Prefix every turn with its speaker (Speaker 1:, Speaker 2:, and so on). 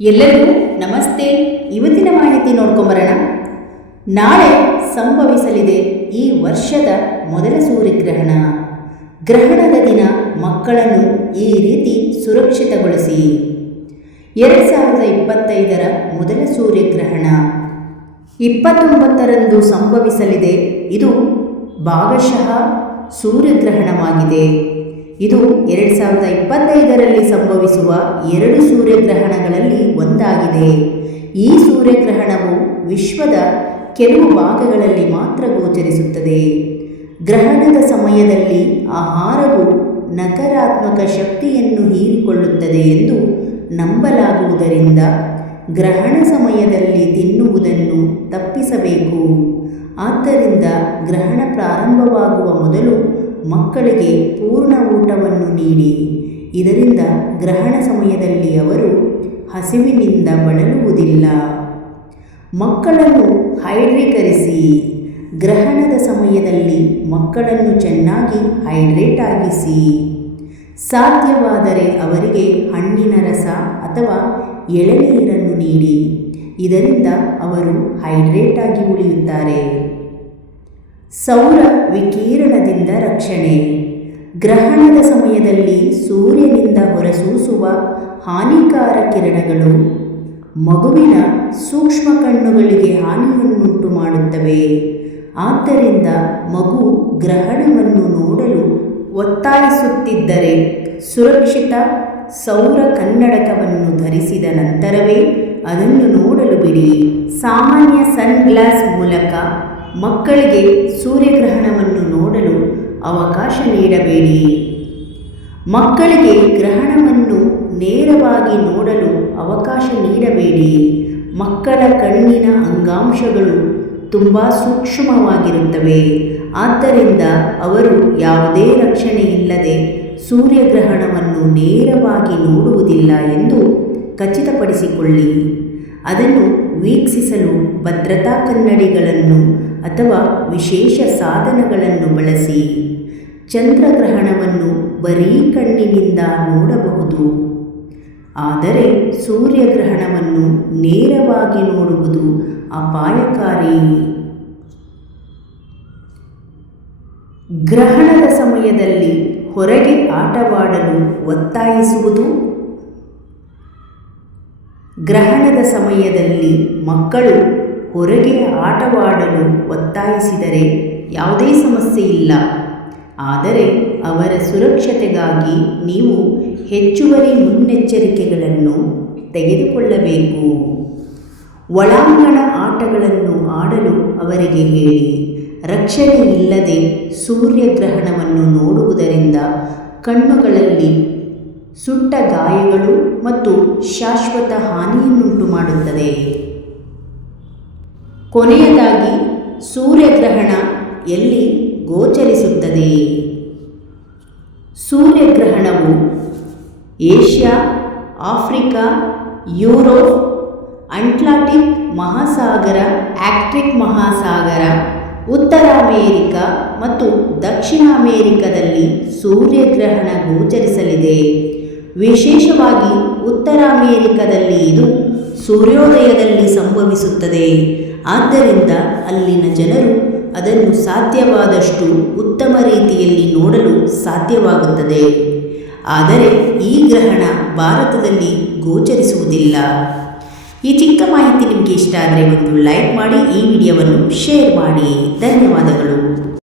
Speaker 1: ಎಲ್ಲರಿಗೂ ನಮಸ್ತೆ. ಇವತ್ತಿನ ಮಾಹಿತಿ ನೋಡ್ಕೊಂಬರೋಣ. ನಾಳೆ ಸಂಭವಿಸಲಿದೆ ಈ ವರ್ಷದ ಮೊದಲ ಸೂರ್ಯಗ್ರಹಣ. ಗ್ರಹಣದ ದಿನ ಮಕ್ಕಳನ್ನು ಈ ರೀತಿ ಸುರಕ್ಷಿತಗೊಳಿಸಿ. ಎರಡು ಸಾವಿರದ ಇಪ್ಪತ್ತೈದರ ಮೊದಲ ಸೂರ್ಯಗ್ರಹಣ. ಇಪ್ಪತ್ತೊಂಬತ್ತರಂದು ಸಂಭವಿಸಲಿದೆ. ಇದು ಭಾಗಶಃ ಸೂರ್ಯಗ್ರಹಣವಾಗಿದೆ. ಇದು ಎರಡು ಸಾವಿರದ ಇಪ್ಪತ್ತೈದರಲ್ಲಿ ಸಂಭವಿಸುವ ಎರಡು ಸೂರ್ಯಗ್ರಹಣಗಳಲ್ಲಿ ಒಂದಾಗಿದೆ ಈ ಸೂರ್ಯಗ್ರಹಣವು ವಿಶ್ವದ ಕೆಲವು ಭಾಗಗಳಲ್ಲಿ ಮಾತ್ರ ಗೋಚರಿಸುತ್ತದೆ. ಗ್ರಹಣದ ಸಮಯದಲ್ಲಿ ಆಹಾರವು ನಕಾರಾತ್ಮಕ ಶಕ್ತಿಯನ್ನು ಹೀರಿಕೊಳ್ಳುತ್ತದೆ ಎಂದು ನಂಬಲಾಗುವುದರಿಂದ ಗ್ರಹಣ ಸಮಯದಲ್ಲಿ ತಿನ್ನುವುದನ್ನು ತಪ್ಪಿಸಬೇಕು. ಆದ್ದರಿಂದ ಗ್ರಹಣ ಪ್ರಾರಂಭವಾಗುವ ಮೊದಲು ಮಕ್ಕಳಿಗೆ ಪೂರ್ಣ ಊಟವನ್ನು ನೀಡಿ. ಇದರಿಂದ ಗ್ರಹಣ ಸಮಯದಲ್ಲಿ ಅವರು ಹಸಿವಿನಿಂದ ಬಳಲುವುದಿಲ್ಲ. ಮಕ್ಕಳನ್ನು ಹೈಡ್ರೀಕರಿಸಿ ಗ್ರಹಣದ ಸಮಯದಲ್ಲಿ ಮಕ್ಕಳನ್ನು ಚೆನ್ನಾಗಿ ಹೈಡ್ರೇಟ್ ಆಗಿಸಿ. ಸಾಧ್ಯವಾದರೆ ಅವರಿಗೆ ಹಣ್ಣಿನ ರಸ ಅಥವಾ ಎಳೆನೀರನ್ನು ನೀಡಿ, ಇದರಿಂದ ಅವರು ಹೈಡ್ರೇಟ್ ಆಗಿ ಉಳಿಯುತ್ತಾರೆ. ಸೌರ ವಿಕಿರಣದಿಂದ ರಕ್ಷಣೆ. ಗ್ರಹಣದ ಸಮಯದಲ್ಲಿ ಸೂರ್ಯನಿಂದ ಹೊರಸೂಸುವ ಹಾನಿಕಾರ ಕಿರಣಗಳು ಮಗುವಿನ ಸೂಕ್ಷ್ಮ ಕಣ್ಣುಗಳಿಗೆ ಹಾನಿಯನ್ನುಂಟು ಮಾಡುತ್ತವೆ. ಆದ್ದರಿಂದ ಮಗು ಗ್ರಹಣವನ್ನು ನೋಡಲು ಒತ್ತಾಯಿಸುತ್ತಿದ್ದರೆ ಸುರಕ್ಷಿತ ಸೌರ ಕನ್ನಡಕವನ್ನು ಧರಿಸಿದ ನಂತರವೇ ಅದನ್ನು ನೋಡಲು ಬಿಡಿ. ಸಾಮಾನ್ಯ ಸನ್ ಗ್ಲಾಸ್ ಮೂಲಕ ಮಕ್ಕಳಿಗೆ ಸೂರ್ಯಗ್ರಹಣವನ್ನು ನೋಡಲು ಅವಕಾಶ ನೀಡಬೇಡಿ. ಮಕ್ಕಳಿಗೆ ಗ್ರಹಣವನ್ನು ನೇರವಾಗಿ ನೋಡಲು ಅವಕಾಶ ನೀಡಬೇಡಿ. ಮಕ್ಕಳ ಕಣ್ಣಿನ ಅಂಗಾಂಶಗಳು ತುಂಬ ಸೂಕ್ಷ್ಮವಾಗಿರುತ್ತವೆ. ಆದ್ದರಿಂದ ಅವರು ಯಾವುದೇ ರಕ್ಷಣೆ ಇಲ್ಲದೆ ಸೂರ್ಯಗ್ರಹಣವನ್ನು ನೇರವಾಗಿ ನೋಡುವುದಿಲ್ಲ ಎಂದು ಖಚಿತಪಡಿಸಿಕೊಳ್ಳಿ. ಅದನ್ನು ವೀಕ್ಷಿಸಲು ಭದ್ರತಾ ಕನ್ನಡಿಗಳನ್ನು ಅಥವಾ ವಿಶೇಷ ಸಾಧನಗಳನ್ನು ಬಳಸಿ. ಚಂದ್ರಗ್ರಹಣವನ್ನು ಬರೀ ಕಣ್ಣಿನಿಂದ ನೋಡಬಹುದು. ಆದರೆ ಸೂರ್ಯಗ್ರಹಣವನ್ನು ನೇರವಾಗಿ ನೋಡುವುದು ಅಪಾಯಕಾರಿ. ಗ್ರಹಣದ ಸಮಯದಲ್ಲಿ ಹೊರಗೆ ಆಟವಾಡಲು ಒತ್ತಾಯಿಸುವುದು ಗ್ರಹಣದ ಸಮಯದಲ್ಲಿ ಮಕ್ಕಳು ಹೊರಗೆ ಆಟವಾಡಲು ಒತ್ತಾಯಿಸಿದರೆ ಯಾವುದೇ ಸಮಸ್ಯೆ ಇಲ್ಲ. ಆದರೆ ಅವರ ಸುರಕ್ಷತೆಗಾಗಿ ನೀವು ಹೆಚ್ಚುವರಿ ಮುನ್ನೆಚ್ಚರಿಕೆಗಳನ್ನು ತೆಗೆದುಕೊಳ್ಳಬೇಕು. ಒಳಾಂಗಣ ಆಟಗಳನ್ನು ಆಡಲು ಅವರಿಗೆ ಹೇಳಿ. ರಕ್ಷಣೆ ಇಲ್ಲದೆ ಸೂರ್ಯಗ್ರಹಣವನ್ನು ನೋಡುವುದರಿಂದ ಕಣ್ಣುಗಳಲ್ಲಿ ಸುಟ್ಟ ಗಾಯಗಳು ಮತ್ತು ಶಾಶ್ವತ ಹಾನಿಯನ್ನುಂಟು ಮಾಡುತ್ತದೆ ಕೊನೆಯದಾಗಿ, ಸೂರ್ಯಗ್ರಹಣ ಎಲ್ಲಿ ಗೋಚರಿಸುತ್ತದೆ? ಸೂರ್ಯಗ್ರಹಣವು ಏಷ್ಯಾ, ಆಫ್ರಿಕಾ, ಯುರೋಪ್, ಅಂಟ್ಲಾಂಟಿಕ್ ಮಹಾಸಾಗರ, ಆಕ್ಟ್ರಿಕ್ ಮಹಾಸಾಗರ, ಉತ್ತರ ಅಮೇರಿಕ ಮತ್ತು ದಕ್ಷಿಣ ಅಮೇರಿಕದಲ್ಲಿ ಸೂರ್ಯಗ್ರಹಣ ಗೋಚರಿಸಲಿದೆ. ವಿಶೇಷವಾಗಿ ಉತ್ತರ ಅಮೇರಿಕದಲ್ಲಿ ಇದು ಸೂರ್ಯೋದಯದಲ್ಲಿ ಸಂಭವಿಸುತ್ತದೆ. ಆದ್ದರಿಂದ ಅಲ್ಲಿನ ಜನರು ಅದನ್ನು ಸಾಧ್ಯವಾದಷ್ಟು ಉತ್ತಮ ರೀತಿಯಲ್ಲಿ ನೋಡಲು ಸಾಧ್ಯವಾಗುತ್ತದೆ. ಆದರೆ ಈ ಗ್ರಹಣ ಭಾರತದಲ್ಲಿ ಗೋಚರಿಸುವುದಿಲ್ಲ. ಈ ಚಿಕ್ಕ ಮಾಹಿತಿ ನಿಮಗೆ ಇಷ್ಟ ಆದರೆ ಒಂದು ಲೈಕ್ ಮಾಡಿ, ಈ ವಿಡಿಯೋವನ್ನು ಶೇರ್ ಮಾಡಿ. ಧನ್ಯವಾದಗಳು.